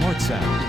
Mozart.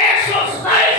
127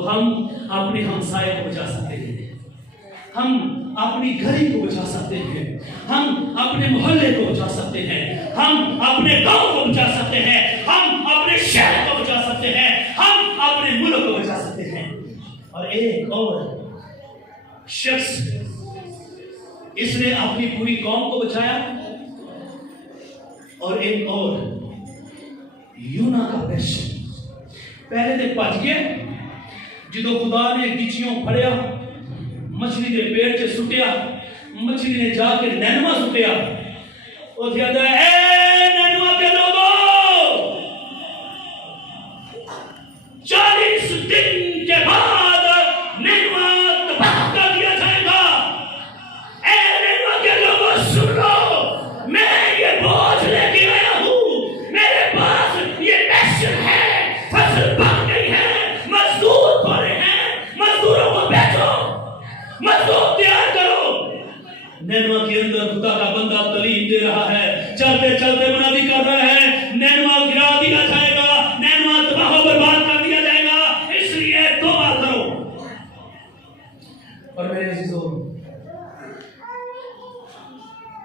تو ہم اپنے ہمسائے کو بچا سکتے ہیں، ہم اپنی گھری کو بچا سکتے ہیں، ہم اپنے محلے کو بچا سکتے ہیں، ہم اپنے گاؤں کو بچا سکتے ہیں، ہم اپنے شہر کو بچا سکتے ہیں، ہم اپنے ملک کو بچا سکتے ہیں۔ اور ایک اور شخص، اس نے اپنی پوری قوم کو بچایا، اور ایک اور یونا کا پیشن، پہلے تے پج گئے جدو خدا نے گچیوں پھڑیا، مچھلی کے پیٹ سے سٹیا، مچھلی نے جا کے نینوا سٹیا، وہ کہتا ہے اے نینوا کے لوگوں، 40 دن کے بعد نینوا تباہ کر دیا جائے گا۔ اے نینوا کے لوگوں سن لو، میں یہ بوجھ لے کے آیا ہوں، میرے پاس یہ پیشن ہے، فصل پک گئی ہے، مزدور تھوڑے ہیں، مزدوروں کو بیچو، مزدور تیار کرو۔ نینوا کے اندر خدا کا بندہ تعلیم دے رہا ہے، چلتے چلتے منادی کر رہا ہے، نینوا گرا دیا جائے گا، نینوا تباہ و برباد کر دیا جائے گا، اس لیے توبہ کرو۔ اور میرے عزیزو،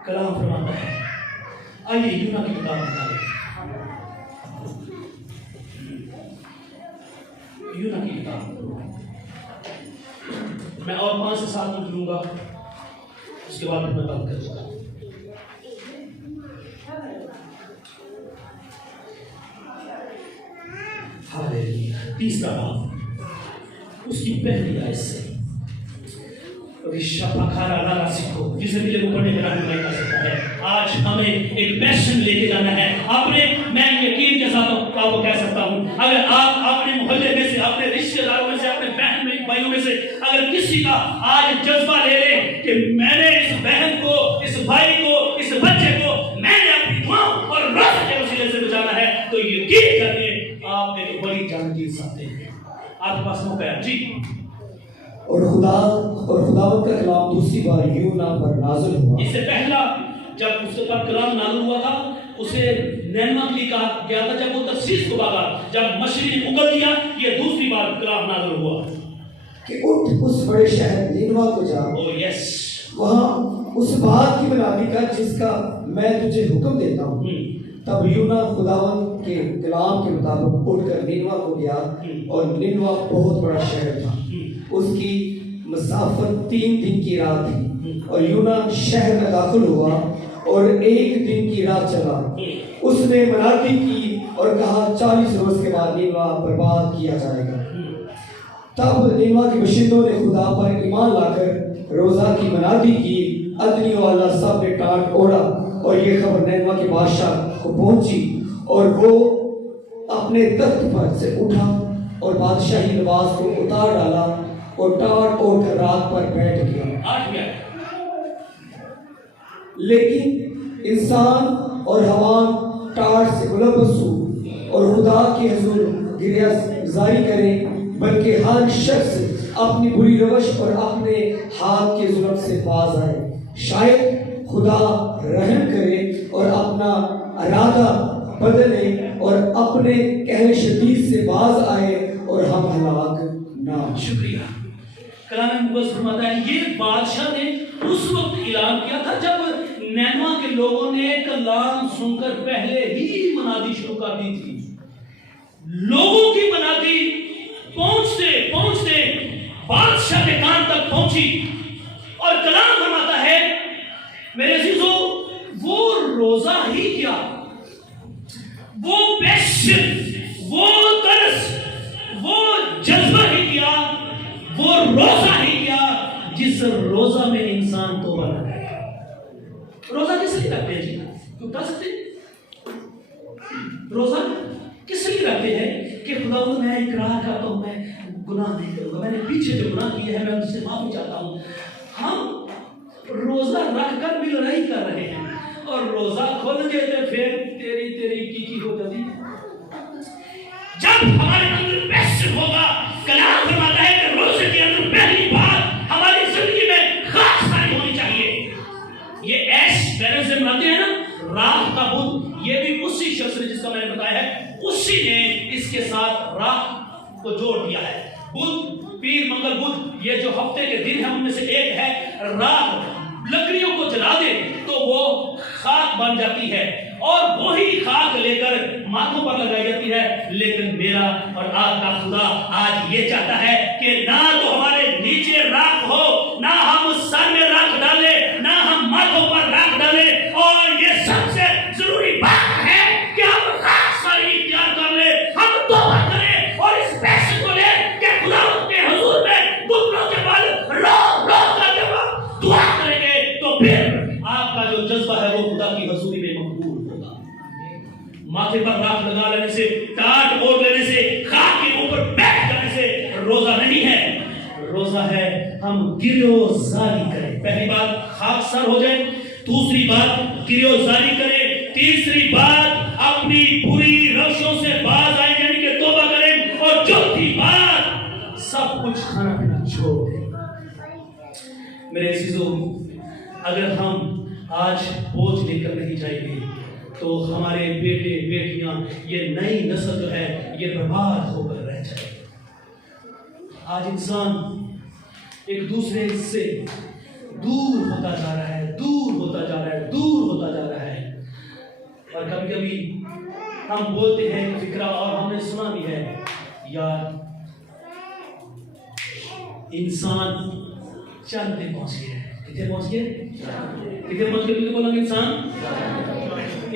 کلام فرماتا ہے، آئیے یونا کی کتاب نکالیں، یونا کی کتاب میں اور 5 سے 7 منٹ لوں گا، اس کے بعد میں بات کروں گا۔ ہاللیلویا۔ 3 باب اس کی پہلی آیت سے، جسے ملے وہ پڑھنے کا رہنمائی کر سکتا ہے۔ آج ہمیں ایک پیشن لے کے جانا ہے اپنے، میں یقین کے ساتھ آپ کو کہہ سکتا ہوں، اگر آپ اپنے محلے میں سے، اپنے رشتہ داروں میں سے، اپنے بہن بھائیوں میں سے اگر کسی کا آج جذبہ لے لے کہ میں نے اس بہن کو، اس بھائی کو، اس بچے کو میں نے اپنی دعاؤں اور روزہ کے وسیلے سے بچانا ہے، تو یقین کریے آپ ایک بڑی جان جیت سکتے ہیں۔ آپ کے پاس موقع ہے جی۔ اور خداوند کا کلام دوسری بار یونا پر نازل ہوا۔ اس سے پہلا جب اس پر کلام نازل ہوا تھا، اسے نینوا کے لیے کہا گیا تھا جب وہ ترسیس کو بھاگا، جب مچھلی نے اگل دیا، یہ دوسری بار کلام نازل ہوا کہ اٹھ اس بڑے شہر نینوا کو جا، وہاں اس بات کی منادی کر جس کا میں تجھے حکم دیتا ہوں۔ تب یونا خداوند کے کلام کے مطابق اٹھ کر نینوا کو گیا، اور نینوا بہت بڑا شہر تھا، اس کی مسافت 3 دن کی راہ تھی، اور یونا شہر میں داخل ہوا اور 1 دن کی راہ چلا۔ اس نے منادی کی اور کہا 40 روز کے بعد نینوا برباد کیا جائے گا۔ تب نینوا کے باشندوں نے خدا پر ایمان لا کر روزہ کی منادی کی، ادنی والا سب نے ٹانٹ اوڑا، اور یہ خبر نینوا کے بادشاہ کو پہنچی، اور وہ اپنے تخت پر سے اٹھا اور بادشاہی لباس کو اتار ڈالا اور ٹانٹ اوڑ کر رات پر بیٹھ گیا۔ لیکن انسان اور حیوان ٹاٹ سے ملوث ہو اور خدا کے حضور گریہ زاری کریں، بلکہ ہر شخص اپنی بری روش اور اپنے ہاتھ کے ظلم سے باز آئے، شاید خدا رحم کرے اور اپنا ارادہ بدلے اور اپنے قہر شدید سے باز آئے اور ہم ہلاک نہ۔ شکریہ۔ کلام مقدس فرماتا ہے یہ بادشاہ نے اس وقت اعلان کیا تھا جب نینوا کے لوگوں نے کلام سن کر پہلے ہی منادی شروع کر دی تھی۔ لوگوں کی منادی پہنچتے پہنچتے بادشاہ کے کان تک پہنچی، اور کلام فرماتا ہے میرے عزیزو، وہ روزہ ہی کیا، وہ پیشن، وہ ترس، وہ جذبہ ہی کیا، وہ روزہ ہی کیا جس روزہ میں انسان توبہ کرے۔ روزہ کس لیے رکھتے ہیں جی؟ کیوں بتا سکتے ہیں؟ روزہ کس لیے رکھتے ہیں کہ خداوند میں اقرار کرتا ہوں میں گناہ نہیں کروں گا، میں نے پیچھے جو گناہ کیے ہیں میں ان سے معافی چاہتا ہوں۔ ہم روزہ رکھ کر بھی لڑائی کر رہے ہیں، اور روزہ کھول دیتے پھر تیری کی ہو جاتی۔ جب ہمارے اندر پیشن ہوگا، کلام فرماتا ہے کہ روزے کے اندر پہلی بات ہماری زندگی میں خاص ساری ہونی چاہیے۔ یہ ایش پہلے سے مناتے ہیں نا، راہ کا بدھ، یہ بھی اسی شخص نے جس کا میں نے بتایا ہے، اسی نے اس کے ساتھ راہ کو جوڑ دیا ہے۔ بدھ پیر منگل بدھ یہ جو ہفتے کے دن ہیں ان میں سے ایک ہے رات لکڑیوں کو جلا دے تو وہ خاک بن جاتی ہے اور وہی خاک لے کر ماتھوں پر لگائی جاتی ہے. لیکن میرا اور آپ کا خدا آج یہ چاہتا ہے کہ نہ تو ہمارے نیچے راکھ ہو، نہ ہم سر میں راکھ ڈالیں، نہ ہم ماتھوں پر راکھ ڈالیں، اور یہ سب سے ضروری بات ہے کہ ہم خاص ساری اختیار کر لیں، ہم توبہ کریں اور اس پیسے کو لیں کہ خدا کے حضور میں گھٹنوں کے بل رو رو کر جب ہم دعا کریں گے تو پھر آپ کا جو جذبہ ہے وہ خدا کی حضوری میں مقبول ہوگا. ماتھے پر راکھ لگا لینے سے، ٹاٹ اوڑھ لینے سے، خاک کے اوپر بیٹھ جانے سے روزہ نہیں ہے. روزہ ہے ہم گریوزاری کریں. پہلی بات خاک سر ہو جائے، دوسری بات گریوزاری کریں، تیسری بات اپنی بری روشوں سے باز آئیں یعنی کہ توبہ کریں، اور چوتھی بات سب کچھ کھانا پینا چھوڑ دیں. میرے عزیزو، اگر ہم آج بوجھ لے کر نہیں جائیں گے تو ہمارے بیٹے بیٹیاں یہ نئی نسل جو ہے یہ برباد ہو کر رہ جائے. آج انسان ایک دوسرے سے دور ہوتا جا رہا ہے، دور ہوتا جا رہا ہے، دور ہوتا جا رہا ہے. اور کبھی کبھی ہم بولتے ہیں ایک فکرہ، اور ہم نے سنا بھی ہے، یار انسان چند پہ پہنچ گیا ہے. کتنے پہنچ گئے؟ کتنے پہنچ گئے؟ بولو گے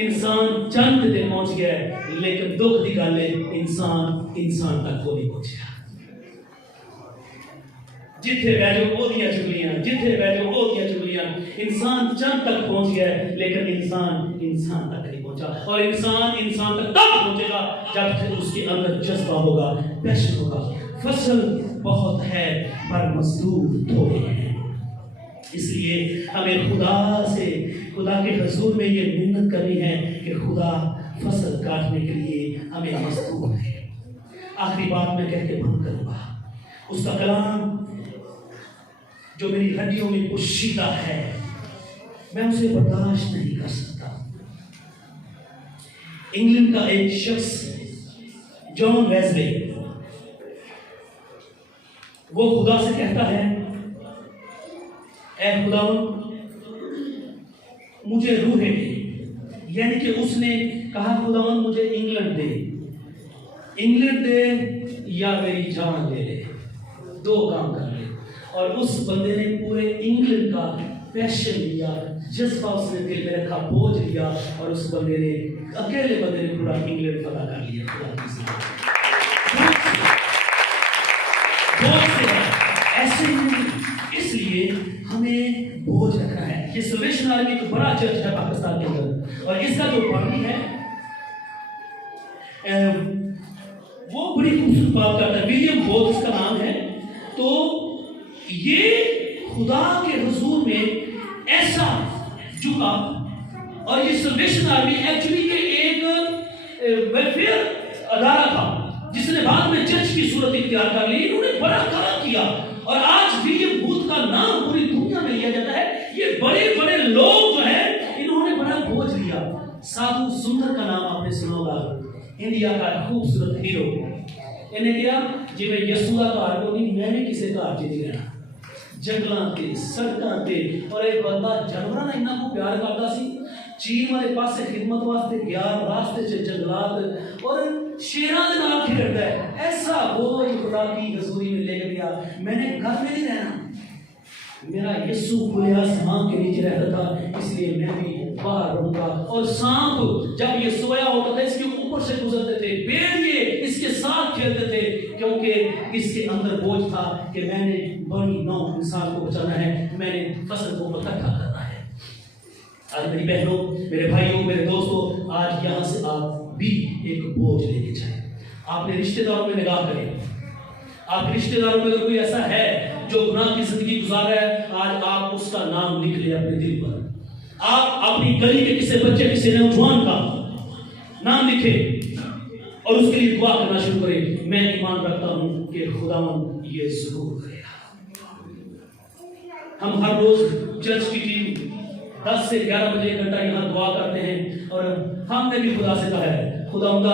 انسان چند پہ پہنچ گیا ہے. لیکن دکھ کی گل ہے انسان تک وہ نہیں پہنچا. جتھے بیٹھو وہ دیا چگلیاں، جتھے بیٹھو وہ دیا چگلیاں. انسان چند تک پہنچ گیا ہے لیکن انسان تک نہیں پہنچا. اور انسان تک تب پہنچے گا جب اس کے اندر جذبہ ہوگا، پیشن ہوگا. فصل بہت ہے پر مزدور تھوڑے ہیں. اس لیے ہمیں خدا کے حضور میں یہ منت کرنی ہے کہ خدا فصل کاٹنے کے لیے ہمیں مزدور ہے. آخری بات میں کہہ کے بند کروں گا. اس کا کلام جو میری ہڈیوں میں پوشیدہ ہے میں اسے برداشت نہیں کر سکتا. انگلینڈ کا ایک شخص جان ویزلے وہ خدا سے کہتا ہے، اے خداوند مجھے روحیں دے. یعنی کہ اس نے کہا خداوند مجھے انگلینڈ دے یا میری جان دے دے، دو کام کر لے. اور اس بندے نے پورے انگلینڈ کا پیشن لیا، جذبہ اس نے دل میں رکھا، بوجھ لیا، اور اس بندے نے اکیلے بندے نے پورا انگلینڈ فتح کر لیا. خدا کی ایسے ہی اس لیے ہمیں بوجھ رکھنا ہے. یہ سلیوشن آرمی ایک بڑا چرچ ہے پاکستان کے اندر، اور اس کا جو بانی ہے وہ بڑی خوبصورت بات کرتا ہے. ولیم بوتھ اس کا نام ہے. تو یہ خدا کے حضور میں ایسا جھکا، اور یہ سلیوشن آرمی ایکچولی ایک ویلفیئر ادارہ تھا جس نے بعد میں چرچ کی صورت اختیار کر لی. انہوں نے بڑا کام کیا اور آج ولیم بوتھ کا نام پوری دنیا میں لیا جاتا ہے. یہ بڑے بڑے لوگ جو ہیں انہوں نے بڑا بوجھ لیا. سادھو سندر کا نام آپ نے سنا ہوگا، انڈیا کا خوبصورت ہیرو. انہیں کیا جی میں یسوع کا آرگو نہیں، میں نے کسی کا آرجی نہیں رہنا. جنگلاں تے سڑکاں تے، اور ایک بندہ جانوراں نال انہاں کو پیار کردا سی. چین والے پاسے خدمت واسطے گیا، راستے چ جنگلات اور شیراں دے نال کھیڈدا ہے. ایسا بوجھ خدا کی حضوری میں لے گیا. میں نے گھر میں نہیں رہنا، میرا یسوع کھلے آسمان کے نیچے رہتا تھا، اس لیے میں بھی باہر رہوں گا. اور سانپ جب یہ سویا ہوتا تھا اس کے اوپر سے گزرتے تھے، بھیڑیے اس کے ساتھ کھیلتے تھے، کیونکہ اس کے اندر بوجھ تھا کہ میں نے بڑی نو انسان کو بچانا ہے، میں نے فصل کو اکٹھا کرنا ہے. آج میری بہنوں، میرے بھائیوں، میرے دوستوں، آج یہاں سے آپ بھی ایک بوجھ لے کے جائیں. آپ نے رشتہ داروں میں نگاہ کریں. آپ کے رشتہ داروں میں اگر کوئی ایسا ہے جو گناہ کی زندگی گزار رہا ہے، آج آپ اس کا نام لکھ لیں اپنے دل پر. آپ اپنی گلی کے کسی بچے، کسی نوجوان کا نام لکھیں اور اس کے لیے دعا کرنا شروع کریں. میں ایمان رکھتا ہوں کہ خداوند یہ ضرور کرے گا. ہم ہر روز چرچ کی ٹیم 10 سے 11 بجے گھنٹہ یہاں دعا کرتے ہیں، اور ہم نے بھی خدا سے کہا ہے خداوندہ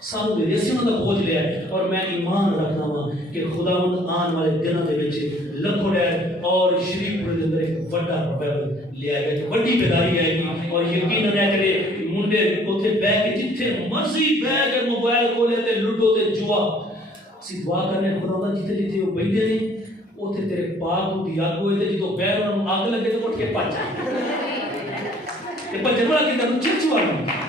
ਅਸੀਂ ਉਹਨਾਂ ਦਾ ਬੋਝ ਲਿਆ ਔਰ ਮੈਂ ਈਮਾਨ ਰੱਖਦਾ ਹਾਂ ਕਿ ਖੁਦਾਵੰਦ ਆਉਣ ਵਾਲੇ ਦਿਨਾਂ ਦੇ ਵਿੱਚ ਲੰਗੋੜਿਆ ਔਰ ਸ਼੍ਰੀਪੁਰ ਦੇ ਅੰਦਰ ਇੱਕ ਵੱਡਾ ਰਿਵਾਈਵਲ ਲਿਆ ਗਿਆ ਵੱਡੀ ਬੇਦਾਰੀ ਆਏਗੀ ਔਰ ਯਕੀਨਨ ਹੈ ਕਿ ਮੁੰਡੇ ਉੱਥੇ ਬਹਿ ਕੇ ਜਿੱਥੇ ਮਰਜ਼ੀ ਬਹਿ ਕੇ ਮੋਬਾਈਲ ਖੋਲੇ ਤੇ ਲੁੱਡੋ ਤੇ ਜੁਆ ਅਸੀਂ ਦੁਆ ਕਰਨੇ ਖੁਦਾਵੰਦ ਜਿੱਥੇ ਜਿੱਥੇ ਉਹ ਬੈਠੇ ਨੇ ਉੱਥੇ ਤੇਰੇ ਪਾਕ ਦੀ ਅੱਗ ਹੋਏ ਤੇ ਜਦੋਂ ਬਹਿ ਉਹਨਾਂ ਨੂੰ ਅੱਗ ਲੱਗੇ ਤੇ ਉੱਠ ਕੇ ਭੱਜ ਜਾਣ ਤੇ ਭੱਜਣ ਵਾਲਾ ਕਿਦਾਂ ਨੂੰ ਚਿੜਚਿੜਾ